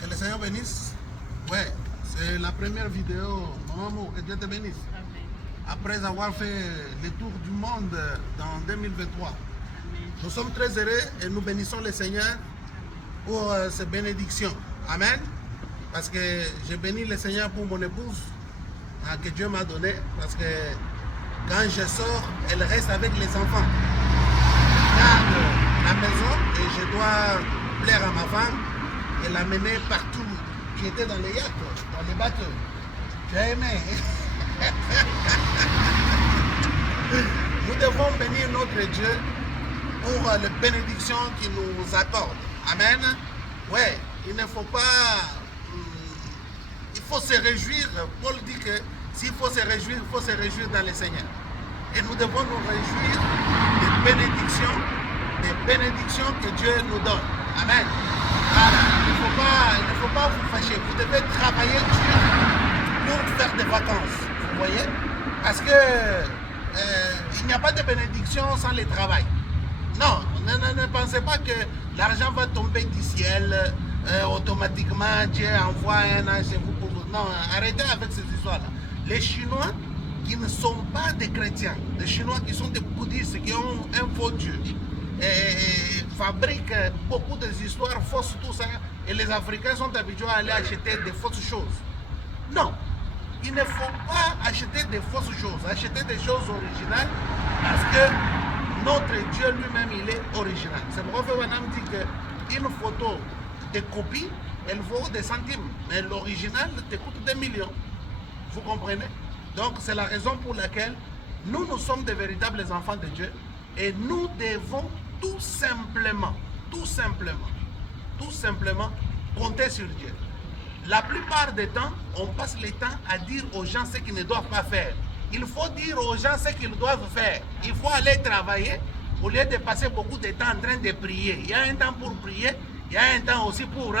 Que le Seigneur bénisse. Ouais, c'est la première vidéo. Maman, que Dieu te bénisse. Amen. Après avoir fait le tour du monde dans 2023. Amen. Nous sommes très heureux et nous bénissons le Seigneur pour ces bénédictions. Amen. Parce que je bénis le Seigneur pour mon épouse que Dieu m'a donnée. Parce que quand je sors, elle reste avec les enfants. Je garde la maison et je dois plaire à ma femme et l'amener partout. Qui était dans les yachts, dans les bateaux. Tu as aimé. Nous devons bénir notre Dieu pour les bénédictions qu'il nous accorde. Amen. Ouais, il ne faut pas... il faut se réjouir. Paul dit que s'il faut se réjouir, il faut se réjouir dans le Seigneur. Et nous devons nous réjouir des bénédictions que Dieu nous donne. Amen. Voilà. Il ne faut pas vous fâcher. Vous devez travailler dur pour faire des vacances. Vous voyez? Parce que il n'y a pas de bénédiction sans le travail. Non, ne pensez pas que l'argent va tomber du ciel automatiquement. Dieu envoie un ange chez vous pour vous. Non, arrêtez avec ces histoires-là. Les Chinois qui ne sont pas des chrétiens, les Chinois qui sont des bouddhistes, qui ont un faux Dieu, et fabriquent beaucoup d'histoires fausses, tout ça, et les Africains sont habitués à aller acheter des fausses choses. Non, il ne faut pas acheter des fausses choses, acheter des choses originales, parce que notre Dieu lui-même, il est original. C'est pourquoi Vanam dit qu'une photo de copie, elle vaut des centimes, mais l'original te coûte des millions. Vous comprenez? Donc c'est la raison pour laquelle nous sommes des véritables enfants de Dieu et nous devons tout simplement compter sur Dieu. La plupart des temps, on passe le temps à dire aux gens ce qu'ils ne doivent pas faire. Il faut dire aux gens ce qu'ils doivent faire. Il faut aller travailler au lieu de passer beaucoup de temps en train de prier. Il y a un temps pour prier, il y a un temps aussi pour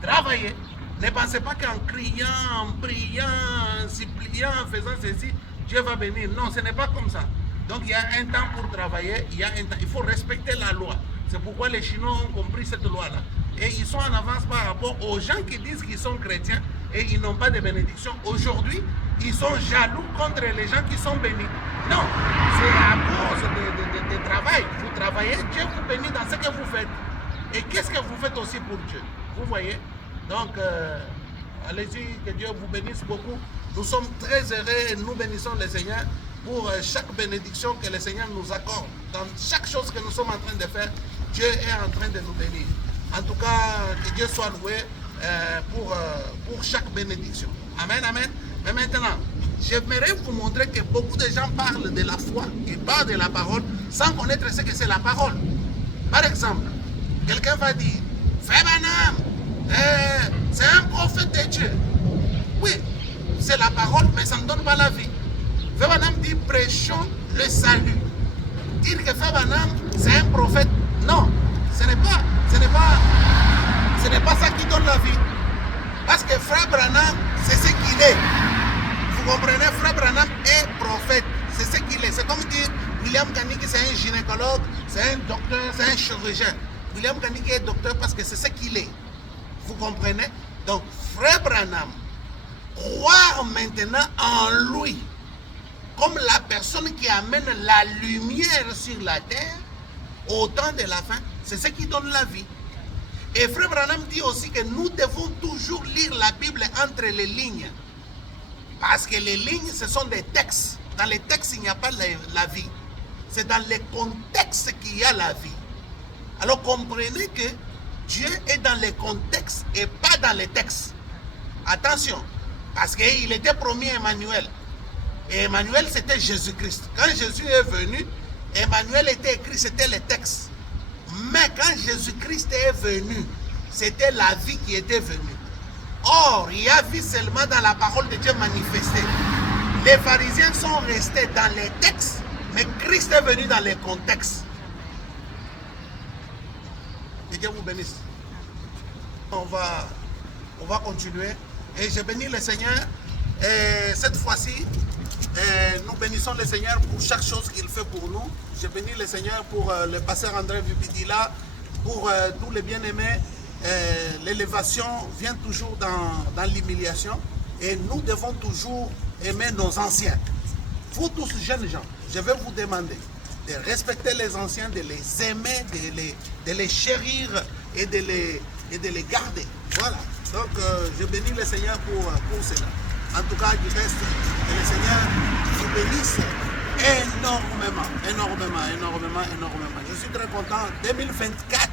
travailler. Ne pensez pas qu'en criant, en priant, en suppliant, en faisant ceci, Dieu va bénir. Non, ce n'est pas comme ça. Donc il y a un temps pour travailler, il y a un temps. Il faut respecter la loi. C'est pourquoi les Chinois ont compris cette loi-là. Et ils sont en avance par rapport aux gens qui disent qu'ils sont chrétiens et ils n'ont pas de bénédiction. Aujourd'hui, ils sont jaloux contre les gens qui sont bénis. Non, c'est à cause de travail. Vous travaillez, Dieu vous bénit dans ce que vous faites. Et qu'est-ce que vous faites aussi pour Dieu? Vous voyez? Donc, allez-y, que Dieu vous bénisse beaucoup. Nous sommes très heureux et nous bénissons le Seigneur pour chaque bénédiction que le Seigneur nous accorde. Dans chaque chose que nous sommes en train de faire, Dieu est en train de nous bénir. En tout cas, que Dieu soit loué pour chaque bénédiction. Amen, amen. Mais maintenant, j'aimerais vous montrer que beaucoup de gens parlent de la foi, ils parlent de la parole sans connaître ce que c'est la parole. Par exemple, quelqu'un va dire, Frère Branham, c'est un prophète de Dieu. Oui, c'est la parole, mais ça ne donne pas la vie. Frère Branham dit, prêchons le salut. Dire que Frère Branham, c'est un prophète, non, ce n'est pas ça qui donne la vie. Parce que Frère Branham, c'est ce qu'il est. Vous comprenez, Frère Branham est prophète. C'est ce qu'il est. C'est comme dire William Kaniki, c'est un gynécologue, c'est un docteur, c'est un chirurgien. William Kaniki est docteur parce que c'est ce qu'il est. Vous comprenez? Donc, Frère Branham, croire maintenant en lui, comme la personne qui amène la lumière sur la terre, au temps de la fin, c'est ce qui donne la vie. Et Frère Branham dit aussi que nous devons toujours lire la Bible entre les lignes. Parce que les lignes, ce sont des textes. Dans les textes, il n'y a pas la vie. C'est dans les contextes qu'il y a la vie. Alors comprenez que Dieu est dans les contextes et pas dans les textes. Attention, parce qu'il était promis Emmanuel. Et Emmanuel, c'était Jésus-Christ. Quand Jésus est venu, Emmanuel était écrit, c'était les textes. Mais quand Jésus-Christ est venu, c'était la vie qui était venue. Or, il y a vie seulement dans la parole de Dieu manifestée. Les pharisiens sont restés dans les textes, mais Christ est venu dans les contextes. Que Dieu vous bénisse. On va continuer. Et je bénis le Seigneur. Et cette fois-ci, nous bénissons le Seigneur pour chaque chose qu'il fait pour nous. Je bénis le Seigneur pour le pasteur André Vipidila, pour tous les bien-aimés l'élévation vient toujours dans l'humiliation et nous devons toujours aimer nos anciens. Vous tous jeunes gens, je vais vous demander de respecter les anciens, de les aimer, de les chérir et de les garder. Voilà. Donc je bénis le Seigneur pour cela. En tout cas, du reste, que le Seigneur vous bénisse énormément, énormément, énormément, énormément. Je suis très content. 2024,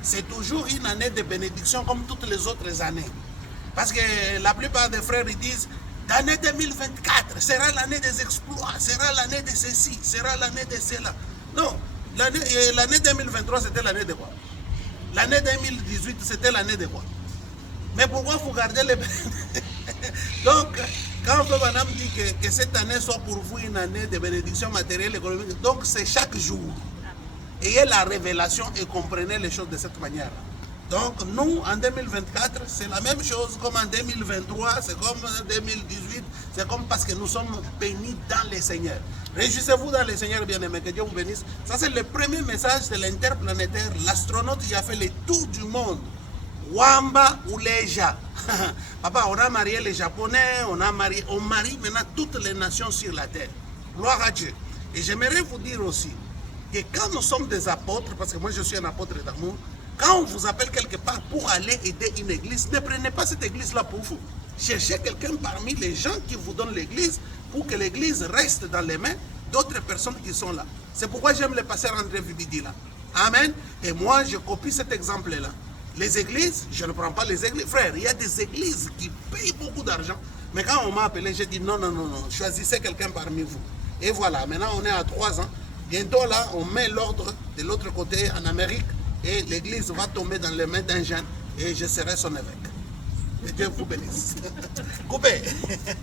c'est toujours une année de bénédiction comme toutes les autres années. Parce que la plupart des frères ils disent, l'année 2024 sera l'année des exploits, sera l'année de ceci, sera l'année de cela. Non, l'année 2023 c'était l'année de quoi? L'année 2018 c'était l'année de quoi? Mais pourquoi vous gardez les... Donc, quand Madame dit que cette année soit pour vous une année de bénédiction matérielle et économique, donc c'est chaque jour. Ayez la révélation et comprenez les choses de cette manière. Donc nous, en 2024, c'est la même chose comme en 2023, c'est comme en 2018, c'est comme parce que nous sommes bénis dans le Seigneur. Réjouissez-vous dans le Seigneur, bien-aimés, que Dieu vous bénisse. Ça, c'est le premier message de l'interplanétaire, l'astronaute qui a fait le tour du monde. Wamba ou Leja. Papa, on a marié les Japonais, on marie maintenant toutes les nations sur la terre. Gloire à Dieu. Et j'aimerais vous dire aussi que quand nous sommes des apôtres, parce que moi je suis un apôtre d'amour, quand on vous appelle quelque part pour aller aider une église, ne prenez pas cette église-là pour vous. Cherchez quelqu'un parmi les gens qui vous donnent l'église pour que l'église reste dans les mains d'autres personnes qui sont là. C'est pourquoi j'aime le pasteur André Vibidi là. Amen. Et moi, je copie cet exemple-là. Les églises, je ne prends pas les églises. Frère, il y a des églises qui payent beaucoup d'argent. Mais quand on m'a appelé, j'ai dit non, non, non, non, choisissez quelqu'un parmi vous. Et voilà, maintenant on est à 3 ans. Bientôt là, on met l'ordre de l'autre côté en Amérique et l'église va tomber dans les mains d'un jeune et je serai son évêque. Que Dieu vous bénisse. Coupez.